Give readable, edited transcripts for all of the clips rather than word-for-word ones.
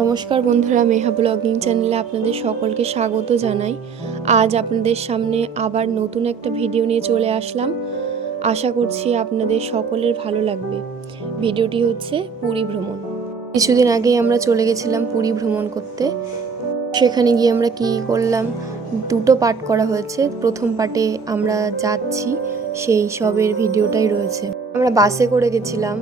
নমস্কার বন্ধুরা, Meha blogging চ্যানেলে আপনাদের সকলকে স্বাগত জানাই। আজ আপনাদের সামনে আবার নতুন একটা ভিডিও নিয়ে চলে আসলাম। আশা করছি আপনাদের সকলের ভালো লাগবে। ভিডিওটি হচ্ছে পুরী ভ্রমণ। কিছুদিন আগেই আমরা চলে গেছিলাম পুরী ভ্রমণ করতে। সেখানে গিয়ে আমরা কি করলাম, দুটো পার্ট করা হয়েছে। প্রথম পার্টে আমরা যাচ্ছি সেই সবের ভিডিওটাই রয়েছে। আমরা বাসে করে গেছিলাম,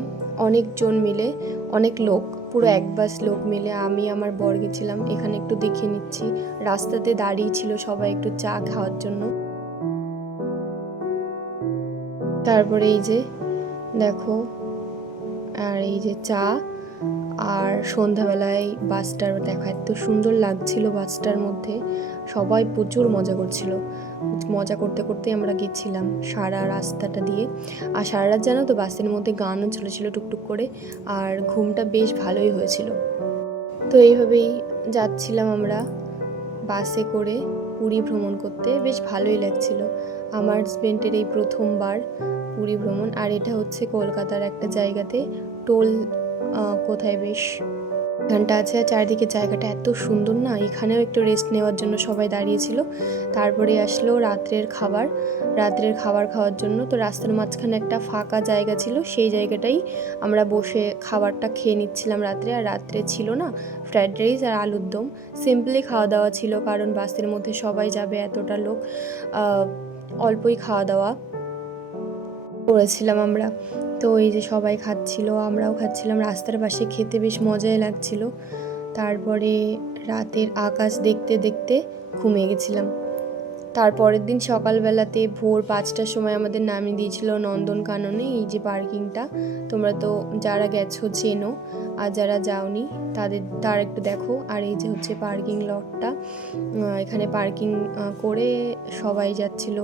অনেকজন মিলে, অনেক লোক, পুরো এক বাস লোক মিলে। আমি আমার বর গেছিলাম। এখানে একটু দেখে নিচ্ছি, রাস্তাতে দাঁড়িয়ে ছিল সবাই একটু চা খাওয়ার জন্য। তারপরে এই যে দেখো, আর এই যে চা, আর সন্ধ্যাবেলায় বাসটার দেখা এত সুন্দর লাগছিল। বাসটার মধ্যে সবাই প্রচুর মজা করছিল। মজা করতে করতে আমরা গেছিলাম সারা রাস্তাটা দিয়ে। আর সারা রাত জানো তো বাসের মধ্যে গানও চলেছিল টুকটুক করে, আর ঘুমটা বেশ ভালোই হয়েছিল। তো এইভাবেই যাচ্ছিলাম আমরা বাসে করে পুরী ভ্রমণ করতে। বেশ ভালোই লাগছিল। আমার হাজবেন্ডের এই প্রথমবার পুরী ভ্রমণ। আর এটা হচ্ছে কলকাতার একটা জায়গাতে, টোল কোথায় বেশ এখানটা আছে। আর চারিদিকে জায়গাটা এত সুন্দর না, এখানেও একটু রেস্ট নেওয়ার জন্য সবাই দাঁড়িয়েছিল। তারপরে আসলো রাত্রের খাবার খাওয়ার জন্য। তো রাস্তার মাঝখানে একটা ফাঁকা জায়গা ছিল, সেই জায়গাটাই আমরা বসে খাবারটা খেয়ে নিচ্ছিলাম রাত্রে। আর রাত্রে ছিল না ফ্রাইড রাইস আর আলুর দম, সিম্পলি খাওয়া দাওয়া ছিল, কারণ বাসের মধ্যে সবাই যাবে, এতটা লোক, অল্পই খাওয়া দাওয়া করেছিলাম আমরা। তো এই যে সবাই খাচ্ছিল, আমরাও খাচ্ছিলাম। রাস্তার পাশে খেতে বেশ মজাই লাগছিল। তারপরে রাতের আকাশ দেখতে দেখতে ঘুমিয়ে গেছিলাম। তারপরের দিন সকালবেলাতে ভোর 5টার সময় আমাদের নামিয়ে দিয়েছিল নন্দনকাননে। এই যে পার্কিংটা, তোমরা তো যারা গেছো চেনো, আর যারা যাওনি তারা একটু দেখো। আর এই যে হচ্ছে পার্কিং লটটা, এখানে পার্কিং করে সবাই যাচ্ছিল,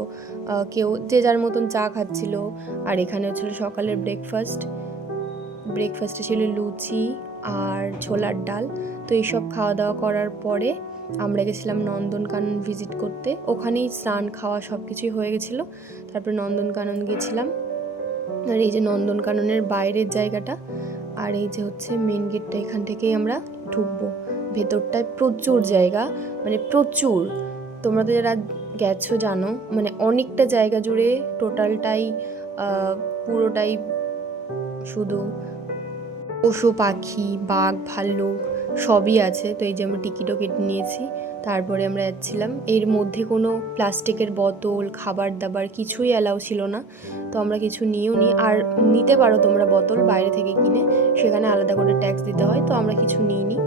কেউ যে যার মতন চা খাচ্ছিল। আর এখানেও ছিল সকালের ব্রেকফাস্টে ছিল লুচি আর ছোলার ডাল। তো এইসব খাওয়া দাওয়া করার পরে আমরা গেছিলাম নন্দনকানন ভিজিট করতে। ওখানেই স্নান খাওয়া সব কিছুই হয়ে গেছিলো। তারপর নন্দনকানন গেছিলাম। আর এই যে নন্দনকাননের বাইরের জায়গাটা, আর এই যে হচ্ছে মেন গেটটা, এখান থেকেই আমরা ঢুকবো। ভেতরটায় প্রচুর জায়গা, মানে প্রচুর। তোমরা তো যারা গেছো জানো, মানে অনেকটা জায়গা জুড়ে টোটালটাই পুরোটাই শুধু পশু পাখি, বাঘ, ভাল্লুক সবই আছে। তো এই যে আমরা টিকিটও কেটে নিয়েছি। তারপরে আমরা যাচ্ছিলাম। এর মধ্যে কোনো প্লাস্টিকের বোতল, খাবার দাবার কিছুই অ্যালাউ ছিল না। তো আমরা কিছু নিয়েও নিই। আর নিতে পারো তোমরা বোতল বাইরে থেকে কিনে, সেখানে আলাদা করে ট্যাক্স দিতে হয়। তো আমরা কিছু নিইনি।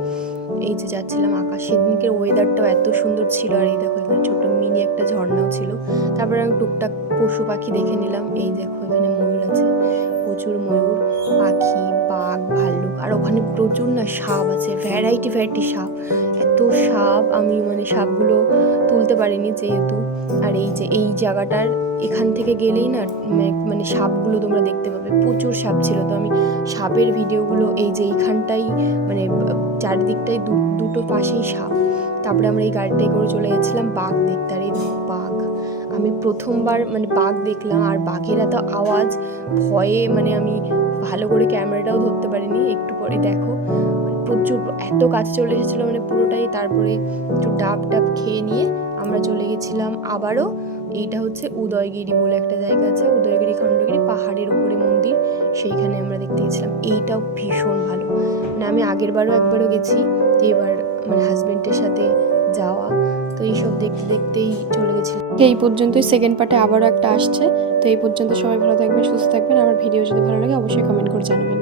এই যে যাচ্ছিলাম, আকাশ সেদিনকের ওয়েদারটাও এত সুন্দর ছিল। আর এই দেখো এখানে ছোট মিনি একটা ঝর্ণাও ছিল। তারপরে আমি টুকটাক পশু পাখি দেখে নিলাম। এই দেখো এখানে ময়ূর আছে, প্রচুর ময়ূর, পাখি, বাঘ, ভাল্লুক। আর ওখানে প্রচুর না সাপ আছে, ভ্যারাইটি সাপ। এত সাপ, আমি মানে সাপগুলো তুলতে পারিনি যেহেতু। আর এই যে এই জায়গাটার এখান থেকে গেলেই না মানে সাপগুলো তোমরা দেখতে পাবে, প্রচুর সাপ ছিল। তো আমি সাপের ভিডিওগুলো, এই যে এইখানটাই মানে চারিদিকটাই দুটো পাশেই সাপ। তারপরে আমরা এই গাড়িটাই করে চলে গেছিলাম বাঘ দেখতে। আর এই বাঘ, আমি প্রথমবার মানে বাঘ দেখলাম। আর বাঘের এত আওয়াজ, ভয়ে মানে আমি ভালো করে ক্যামেরাটাও ধরতে পারিনি। একটু পরে দেখো প্রচুর, এত কাছে চলে এসেছিলো মানে পুরোটাই। তারপরে একটু ডাব খেয়ে নিয়ে আমরা চলে গেছিলাম আবারও। এইটা হচ্ছে উদয়গিরি বলে একটা জায়গা আছে, উদয়গিরি খণ্ডগিরি, পাহাড়ের উপরে মন্দির, সেইখানে আমরা দেখতে গেছিলাম। এইটাও ভীষণ ভালো, মানে আমি একবারও গেছি, এবার আমার হাজবেন্ডের সাথে যাওয়া। তো এইসব দেখতে দেখতেই চলে গেছিলাম। এই পর্যন্তই, সেকেন্ড পার্টে আবারও একটা আসছে। তো এই পর্যন্ত সবাই ভালো থাকবেন, সুস্থ থাকবেন। আমার ভিডিও যদি ভালো লাগে অবশ্যই কমেন্ট করে জানাবেন।